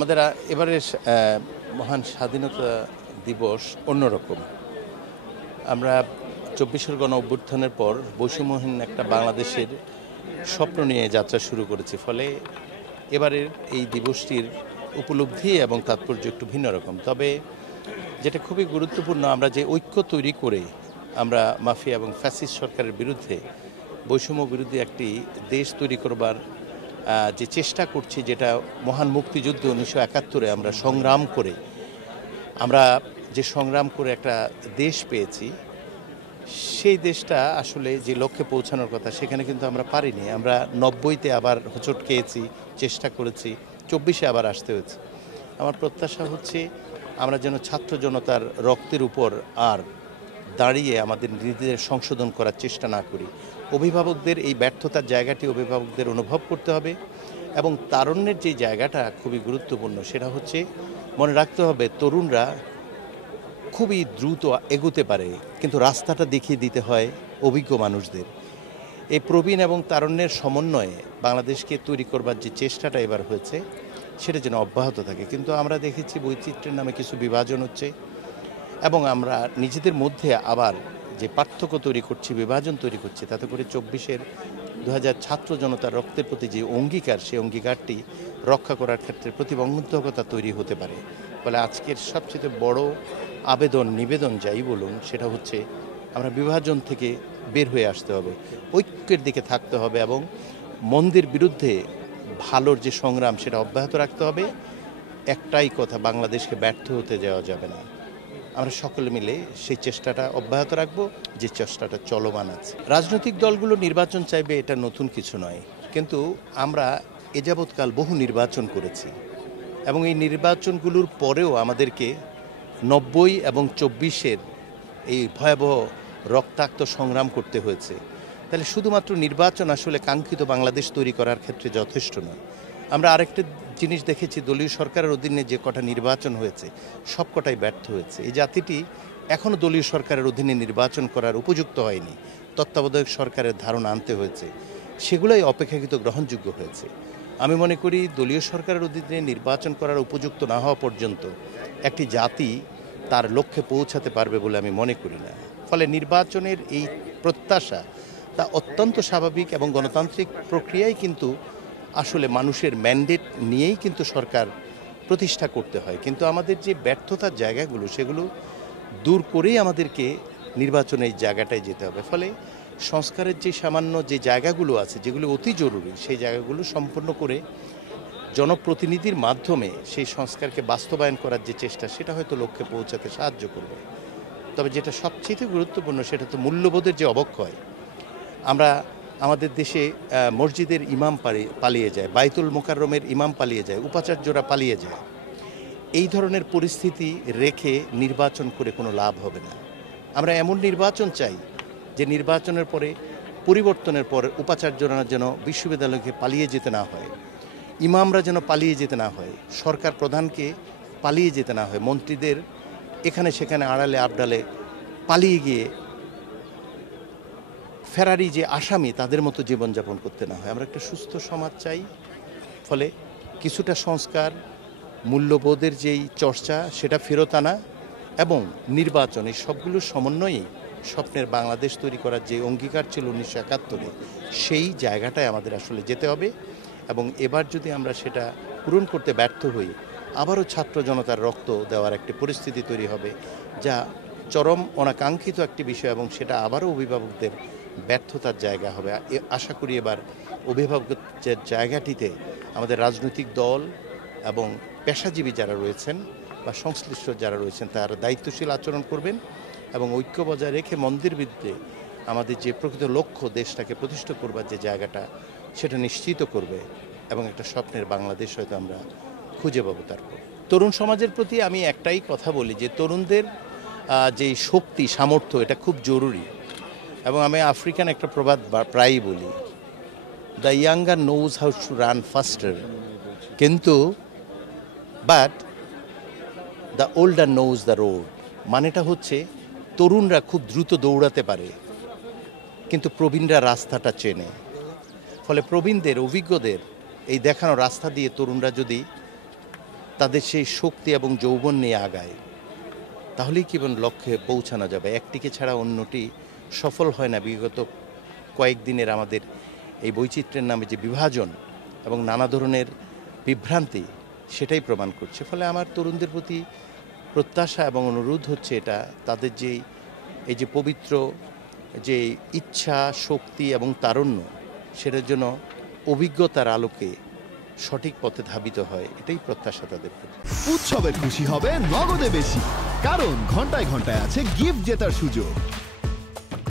আমাদের এবারের মহান স্বাধীনতা দিবস অন্যরকম। আমরা ২৪-এর গণ অভ্যুত্থানের পর বৈষম্যহীন একটা বাংলাদেশের স্বপ্ন নিয়ে যাত্রা শুরু করেছি। ফলে এবারের এই দিবসটির উপলব্ধি এবং তাৎপর্য একটু ভিন্ন রকম। তবে যেটা খুবই গুরুত্বপূর্ণ, আমরা যে ঐক্য তৈরি করে আমরা মাফিয়া এবং ফ্যাসিস্ট সরকারের বিরুদ্ধে, বৈষম্য বিরোধী একটি দেশ তৈরি করবার যে চেষ্টা করছি, যেটা মহান মুক্তিযুদ্ধ ১৯৭১-এ আমরা সংগ্রাম করে একটা দেশ পেয়েছি, সেই দেশটা আসলে যে লক্ষ্যে পৌঁছানোর কথা সেখানে কিন্তু আমরা পারিনি। আমরা ৯০-তে আবার হোঁচট খেয়েছি, চেষ্টা করেছি, ২৪-এ আবার আসতে হয়েছে। আমার প্রত্যাশা হচ্ছে আমরা যেন ছাত্র জনতার রক্তের উপর আর দাঁড়িয়ে আমাদের নিজেদের সংশোধন করার চেষ্টা না করি। অভিভাবকদের এই ব্যর্থতার জায়গাটি অভিভাবকদের অনুভব করতে হবে এবং তারুণ্যের যে জায়গাটা খুবই গুরুত্বপূর্ণ, সেটা হচ্ছে মনে রাখতে হবে তরুণরা খুবই দ্রুত এগোতে পারে, কিন্তু রাস্তাটা দেখিয়ে দিতে হয় অভিজ্ঞ মানুষদের। এই প্রবীণ এবং তারুণ্যের সমন্বয়ে বাংলাদেশকে তৈরি করবার যে চেষ্টাটা এবার হয়েছে সেটা যেন অব্যাহত থাকে। কিন্তু আমরা দেখেছি বৈচিত্র্যের নামে কিছু বিভাজন হচ্ছে এবং আমরা নিজেদের মধ্যে আবার যে পার্থক্য তৈরি করছি, বিভাজন তৈরি করছি, তাতে করে ২৪-এর ২০০০ ছাত্র জনতার রক্তের প্রতি যে অঙ্গীকার, সেই অঙ্গীকারটি রক্ষা করার ক্ষেত্রে প্রতিবন্ধকতা তৈরি হতে পারে। ফলে আজকের সবচেয়ে বড় নিবেদন যাই বলুন, সেটা হচ্ছে আমরা বিভাজন থেকে বের হয়ে আসতে হবে, ঐক্যের দিকে থাকতে হবে এবং মন্দের বিরুদ্ধে ভালোর যে সংগ্রাম সেটা অব্যাহত রাখতে হবে। একটাই কথা, বাংলাদেশকে ব্যর্থ হতে দেওয়া যাবে না। আমরা সকলে মিলে সেই চেষ্টাটা অব্যাহত রাখবো, যে চেষ্টাটা চলমান আছে। রাজনৈতিক দলগুলো নির্বাচন চাইবে, এটা নতুন কিছু নয়, কিন্তু আমরা এ যাবৎকাল বহু নির্বাচন করেছি এবং এই নির্বাচনগুলোর পরেও আমাদেরকে ৯০ এবং ২৪-এর এই ভয়াবহ রক্তাক্ত সংগ্রাম করতে হয়েছে। তাহলে শুধুমাত্র নির্বাচন আসলে কাঙ্ক্ষিত বাংলাদেশ তৈরি করার ক্ষেত্রে যথেষ্ট নয়। আমরা আরেকটা জিনিস দেখেছি, দলীয় সরকারের অধীনে যে কটা নির্বাচন হয়েছে সব কটাই ব্যর্থ হয়েছে। এই জাতিটি এখনও দলীয় সরকারের অধীনে নির্বাচন করার উপযুক্ত হয়নি। তত্ত্বাবধায়ক সরকারের ধারণা আনতে হয়েছে, সেগুলোই অপেক্ষাকৃত গ্রহণযোগ্য হয়েছে। আমি মনে করি দলীয় সরকারের অধীনে নির্বাচন করার উপযুক্ত না হওয়া পর্যন্ত একটি জাতি তার লক্ষ্যে পৌঁছাতে পারবে বলে আমি মনে করি না। ফলে নির্বাচনের এই প্রত্যাশা তা অত্যন্ত স্বাভাবিক এবং গণতান্ত্রিক প্রক্রিয়ায় কিন্তু আসলে মানুষের ম্যান্ডেট নিয়েই কিন্তু সরকার প্রতিষ্ঠা করতে হয়। কিন্তু আমাদের যে ব্যর্থতার জায়গাগুলো, সেগুলো দূর করেই আমাদেরকে নির্বাচনের জায়গাটায় যেতে হবে। ফলে সংস্কারের যে সামান্য যে জায়গাগুলো আছে, যেগুলো অতি জরুরি, সেই জায়গাগুলো সম্পন্ন করে জনপ্রতিনিধির মাধ্যমে সেই সংস্কারকে বাস্তবায়ন করার যে চেষ্টা, সেটা হয়তো লক্ষ্যে পৌঁছাতে সাহায্য করবে। তবে যেটা সবচেয়ে গুরুত্বপূর্ণ, সেটা তো মূল্যবোধের যে অবক্ষয়। আমরা আমাদের দেশে মসজিদের ইমাম পালিয়ে যায়, বাইতুল মোকাররমের ইমাম পালিয়ে যায়, উপাচার্যরা পালিয়ে যায়। এই ধরনের পরিস্থিতি রেখে নির্বাচন করে কোনো লাভ হবে না। আমরা এমন নির্বাচন চাই যে নির্বাচনের পরে, পরিবর্তনের পর উপাচার্যরা যেন বিশ্ববিদ্যালয়কে পালিয়ে যেতে না হয়, ইমামরা যেন পালিয়ে যেতে না হয়, সরকার প্রধানকে পালিয়ে যেতে না হয়, মন্ত্রীদের এখানে সেখানে আড়ালে আবডালে পালিয়ে গিয়ে ফেরারি যে আসামি, তাদের মতো জীবনযাপন করতে না হয়। আমরা একটা সুস্থ সমাজ চাই। ফলে কিছুটা সংস্কার, মূল্যবোধের যেই চর্চা, সেটা ফেরত আনা এবং নির্বাচন, এই সবগুলোর সমন্বয়েই স্বপ্নের বাংলাদেশ তৈরি করার যে অঙ্গীকার ছিল ১৯৭১-এ, সেই জায়গাটায় আমাদের আসলে যেতে হবে। এবং এবার যদি আমরা সেটা পূরণ করতে ব্যর্থ হই, আবারও ছাত্র জনতার রক্ত দেওয়ার একটি পরিস্থিতি তৈরি হবে, যা চরম অনাকাঙ্ক্ষিত একটি বিষয় এবং সেটা আবারও অভিভাবকদের ব্যর্থতার জায়গা হবে। আশা করি এবার অভিভাবকের জায়গাটিতে আমাদের রাজনৈতিক দল এবং পেশাজীবী যারা রয়েছেন বা সংশ্লিষ্ট যারা রয়েছেন, তারা দায়িত্বশীল আচরণ করবেন এবং ঐক্য বজায় রেখে মন্দির বিরুদ্ধে আমাদের যে প্রকৃত লক্ষ্য, দেশটাকে প্রতিষ্ঠা করবার যে জায়গাটা, সেটা নিশ্চিত করবে এবং একটা স্বপ্নের বাংলাদেশ হয়তো আমরা খুঁজে পাবো। তারপর তরুণ সমাজের প্রতি আমি একটাই কথা বলি, যে তরুণদের যে শক্তি, সামর্থ্য, এটা খুব জরুরি। এবং আমি আফ্রিকান একটা প্রবাদ প্রায়ই বলি, the younger knows how to run faster, কিন্তু but the older knows the road. মানেটা হচ্ছে তরুণরা খুব দ্রুত দৌড়াতে পারে, কিন্তু প্রবীণরা রাস্তাটা চেনে। ফলে প্রবীণদের, অভিজ্ঞদের এই দেখানো রাস্তা দিয়ে তরুণরা যদি তাদের সেই শক্তি এবং যৌবন নিয়ে আগায়, তাহলেই কি লক্ষ্যে পৌঁছানো যাবে। একটিকে ছাড়া অন্যটি সফল হয় না। বিগত কয়েকদিনের আমাদের এই বৈচিত্র্যের নামে যে বিভাজন এবং নানা ধরনের বিভ্রান্তি, সেটাই প্রমাণ করছে। ফলে আমার তরুণদের প্রতি প্রত্যাশা এবং অনুরোধ হচ্ছে এটা, তাদের এই যে পবিত্র যে ইচ্ছা, শক্তি এবং তারুণ্য, সেটার জন্য অভিজ্ঞতার আলোকে সঠিক পথে ধাবিত হয়, এটাই প্রত্যাশা তাদের প্রতি। উৎসবে খুশি হবে নগদে বেশি, কারণ ঘন্টায় ঘন্টায় আছে গিফট জেতার সুযোগ।